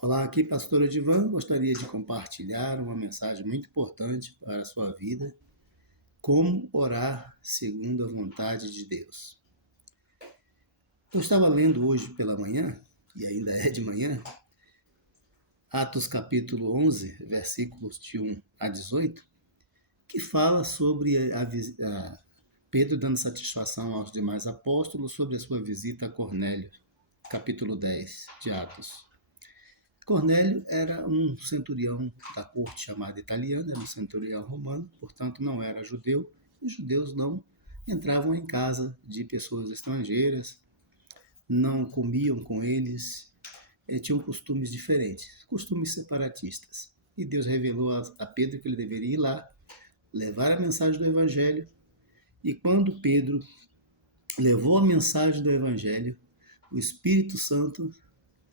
Olá, aqui Pastor Odivan. Gostaria de compartilhar uma mensagem muito importante para a sua vida. Como orar segundo a vontade de Deus. Eu estava lendo hoje pela manhã, e ainda é de manhã, Atos capítulo 11, versículos de 1 a 18, que fala sobre Pedro dando satisfação aos demais apóstolos sobre a sua visita a Cornélio, capítulo 10 de Atos. Cornélio era um centurião da corte chamada italiana, era um centurião romano, portanto não era judeu. Os judeus não entravam em casa de pessoas estrangeiras, não comiam com eles, tinham costumes diferentes, costumes separatistas. E Deus revelou a Pedro que ele deveria ir lá, levar a mensagem do Evangelho. E quando Pedro levou a mensagem do Evangelho, o Espírito Santo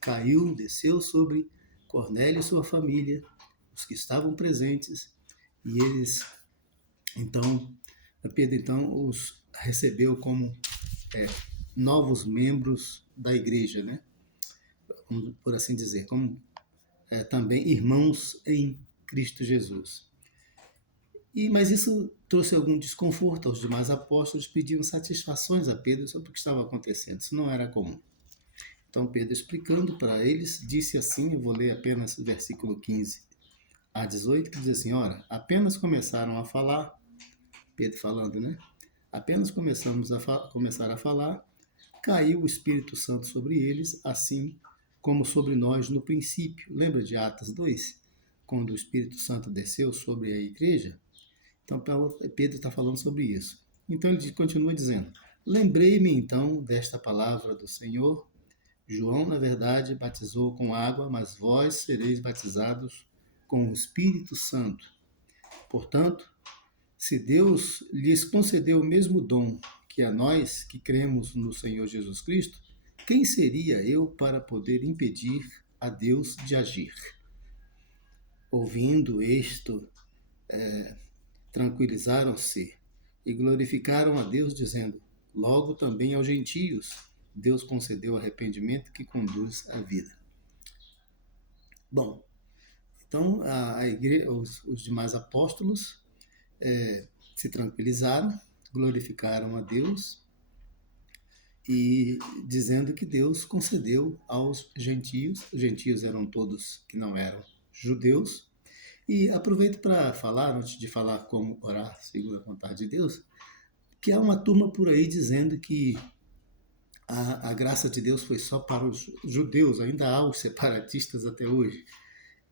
caiu, desceu sobre Cornélio e sua família, os que estavam presentes, e eles, Pedro os recebeu como novos membros da igreja, né? Por assim dizer, como também irmãos em Cristo Jesus. Mas isso trouxe algum desconforto aos demais apóstolos, pediam satisfações a Pedro sobre o que estava acontecendo. Isso não era comum. Então Pedro, explicando para eles, disse assim, eu vou ler apenas o versículo 15 a 18, que diz assim: ora, apenas começaram a falar, Pedro falando, né? Apenas começar a falar, caiu o Espírito Santo sobre eles, assim como sobre nós no princípio. Lembra de Atos 2? Quando o Espírito Santo desceu sobre a igreja? Então Pedro está falando sobre isso. Então ele continua dizendo: lembrei-me então desta palavra do Senhor. João, na verdade, batizou com água, mas vós sereis batizados com o Espírito Santo. Portanto, se Deus lhes concedeu o mesmo dom que a nós que cremos no Senhor Jesus Cristo, quem seria eu para poder impedir a Deus de agir? Ouvindo isto, tranquilizaram-se e glorificaram a Deus, dizendo: logo também aos gentios Deus concedeu arrependimento que conduz à vida. Bom, então a igreja, os demais apóstolos se tranquilizaram, glorificaram a Deus e dizendo que Deus concedeu aos gentios. Os gentios eram todos que não eram judeus. E aproveito para falar, antes de falar como orar segundo a vontade de Deus, que há uma turma por aí dizendo que a graça de Deus foi só para os judeus, ainda há os separatistas até hoje,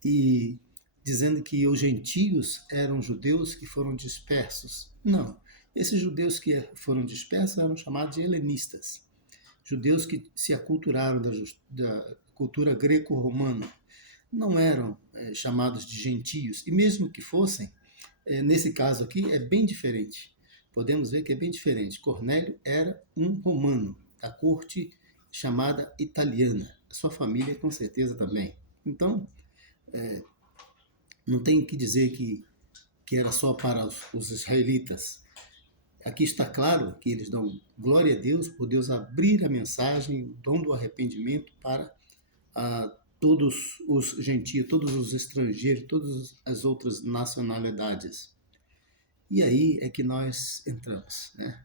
e dizendo que os gentios eram judeus que foram dispersos. Não, esses judeus que foram dispersos eram chamados de helenistas, judeus que se aculturaram da cultura greco-romana, não eram chamados de gentios, e mesmo que fossem, nesse caso aqui é bem diferente. Podemos ver que é bem diferente. Cornélio era um romano, da corte chamada italiana. A sua família, com certeza, também. Então, não tem que dizer que era só para os israelitas. Aqui está claro que eles dão glória a Deus por Deus abrir a mensagem, o dom do arrependimento para todos os gentios, todos os estrangeiros, todas as outras nacionalidades. E aí é que nós entramos, né?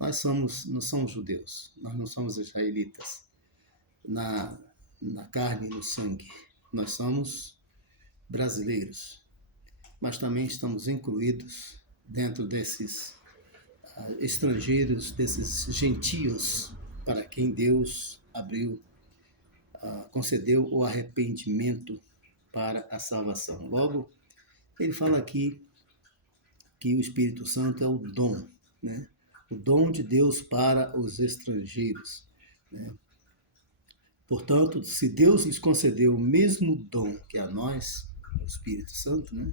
Nós não somos judeus, nós não somos israelitas na carne e no sangue. Nós somos brasileiros, mas também estamos incluídos dentro desses estrangeiros, desses gentios para quem Deus concedeu o arrependimento para a salvação. Logo, ele fala aqui que o Espírito Santo é o dom, né? O dom de Deus para os estrangeiros, né? Portanto, se Deus lhes concedeu o mesmo dom que a nós, o Espírito Santo, né?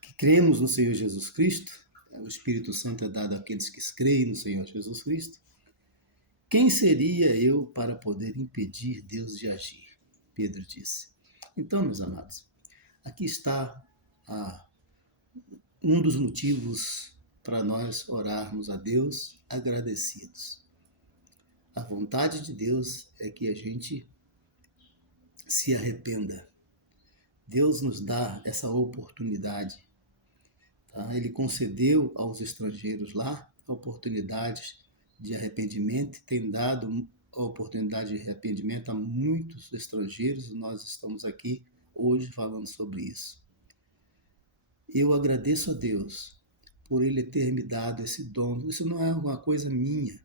Que cremos no Senhor Jesus Cristo, o Espírito Santo é dado àqueles que creem no Senhor Jesus Cristo, quem seria eu para poder impedir Deus de agir? Pedro disse. Então, meus amados, aqui está um dos motivos para nós orarmos a Deus agradecidos. A vontade de Deus é que a gente se arrependa. Deus nos dá essa oportunidade. Tá? Ele concedeu aos estrangeiros lá oportunidades de arrependimento, tem dado a oportunidade de arrependimento a muitos estrangeiros, e nós estamos aqui hoje falando sobre isso. Eu agradeço a Deus por Ele ter me dado esse dom. Isso não é uma coisa minha,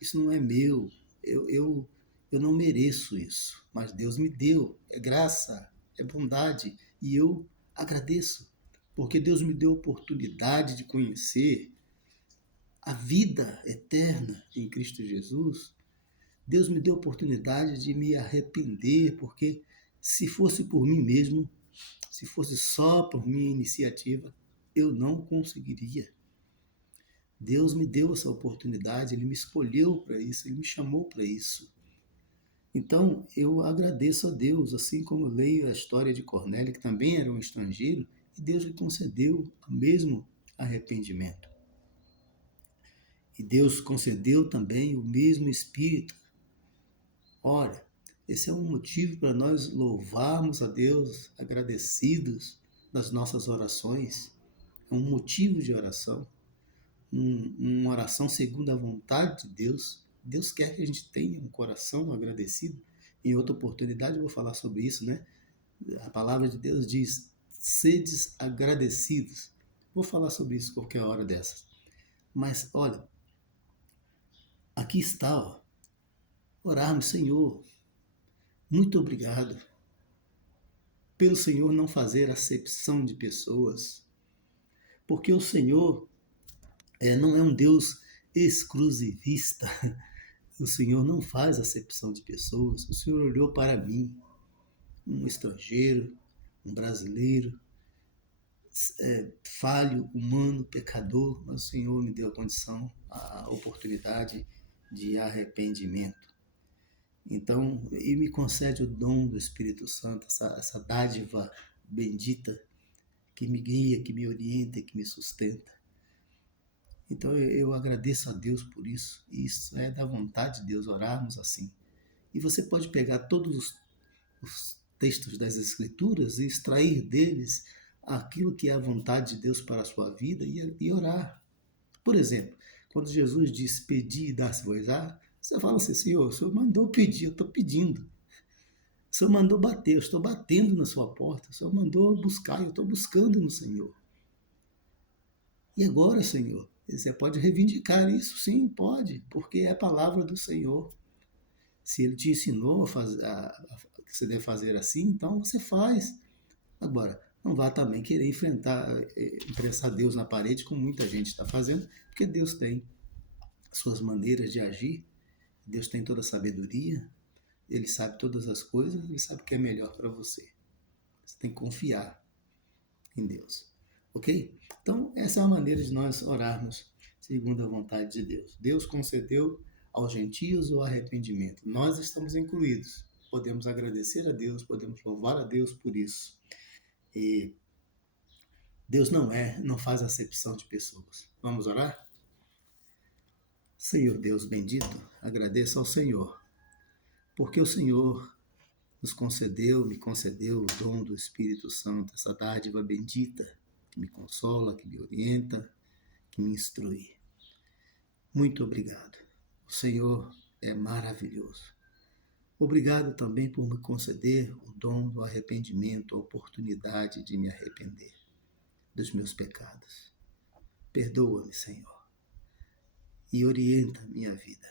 isso não é meu, eu não mereço isso, mas Deus me deu, é graça, é bondade, e eu agradeço, porque Deus me deu a oportunidade de conhecer a vida eterna em Cristo Jesus. Deus me deu a oportunidade de me arrepender, porque se fosse por mim mesmo, se fosse só por minha iniciativa, eu não conseguiria. Deus me deu essa oportunidade, Ele me escolheu para isso, Ele me chamou para isso. Então, eu agradeço a Deus, assim como eu leio a história de Cornélio, que também era um estrangeiro, e Deus lhe concedeu o mesmo arrependimento. E Deus concedeu também o mesmo Espírito. Ora, esse é um motivo para nós louvarmos a Deus, agradecidos das nossas orações. É um motivo de oração, uma oração segundo a vontade de Deus. Deus quer que a gente tenha um coração agradecido. Em outra oportunidade eu vou falar sobre isso, né? A palavra de Deus diz, sedes agradecidos. Vou falar sobre isso qualquer hora dessas. Mas, olha, aqui está, ó, orarmos, Senhor, muito obrigado pelo Senhor não fazer acepção de pessoas, porque o Senhor não é um Deus exclusivista. O Senhor não faz acepção de pessoas. O Senhor olhou para mim, um estrangeiro, um brasileiro, falho, humano, pecador, mas o Senhor me deu a condição, a oportunidade de arrependimento. Então, e me concede o dom do Espírito Santo, essa dádiva bendita que me guia, que me orienta, que me sustenta. Então, eu agradeço a Deus por isso. Isso é da vontade de Deus orarmos assim. E você pode pegar todos os textos das Escrituras e extrair deles aquilo que é a vontade de Deus para a sua vida e orar. Por exemplo, quando Jesus disse, pedi e dar-se-vos-á, você fala assim, Senhor, o Senhor mandou pedir, eu estou pedindo. O Senhor mandou bater, eu estou batendo na sua porta. O Senhor mandou buscar, eu estou buscando no Senhor. E agora, Senhor, você pode reivindicar isso? Sim, pode, porque é a palavra do Senhor. Se Ele te ensinou que você deve fazer assim, então você faz. Agora, não vá também querer impressar Deus na parede, como muita gente está fazendo, porque Deus tem suas maneiras de agir, Deus tem toda a sabedoria, Ele sabe todas as coisas, Ele sabe o que é melhor para você. Você tem que confiar em Deus. Ok? Então, essa é a maneira de nós orarmos segundo a vontade de Deus. Deus concedeu aos gentios o arrependimento. Nós estamos incluídos. Podemos agradecer a Deus, podemos louvar a Deus por isso. E Deus não faz acepção de pessoas. Vamos orar? Senhor Deus bendito, agradeço ao Senhor, porque o Senhor me concedeu o dom do Espírito Santo, essa dádiva bendita, que me consola, que me orienta, que me instrui. Muito obrigado. O Senhor é maravilhoso. Obrigado também por me conceder o dom do arrependimento, a oportunidade de me arrepender dos meus pecados. Perdoa-me, Senhor, e orienta minha vida.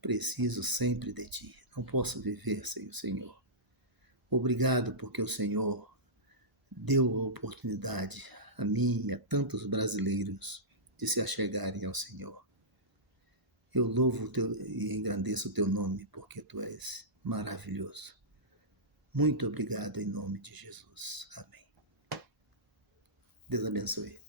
Preciso sempre de Ti. Não posso viver sem o Senhor. Obrigado porque o Senhor deu a oportunidade a mim e a tantos brasileiros de se achegarem ao Senhor. Eu louvo e engrandeço o Teu nome, porque Tu és maravilhoso. Muito obrigado em nome de Jesus. Amém. Deus abençoe.